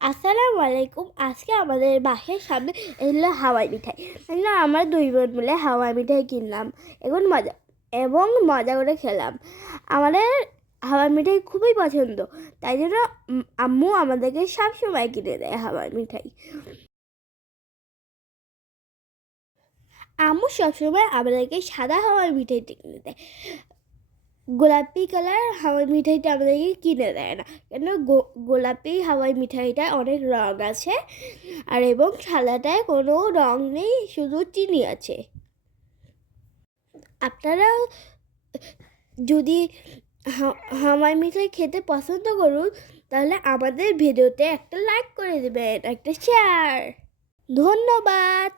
আসসালামু আলাইকুম। আজকে আমাদের বাসার সামনে এলো হাওয়াই মিঠাই। আমরা দুই বোন মিলে হাওয়াই মিঠাই কিনলাম এবং মজা করে খেলাম। আমাদের হাওয়াই মিঠাই খুবই পছন্দ, তাই জন্য আম্মু আমাদেরকে সবসময় কিনে দেয় হাওয়াই মিঠাই। আম্মু সবসময় আমাদেরকে সাদা হাওয়াই মিঠাইটা কিনে দেয়, গোলাপি কালার হাওয়াই মিঠাইটা আমাদেরকে কিনে দেয় না, কেন গোলাপি হাওয়াই মিঠাইটা অনেক রং আছে এবং সাদাটায় কোনো রং নেই, শুধু চিনি আছে। আপনারা যদি হাওয়াই মিঠাই খেতে পছন্দ করুন, তাহলে আমাদের ভিডিওতে একটা লাইক করে দেবেন, একটা শেয়ার। ধন্যবাদ।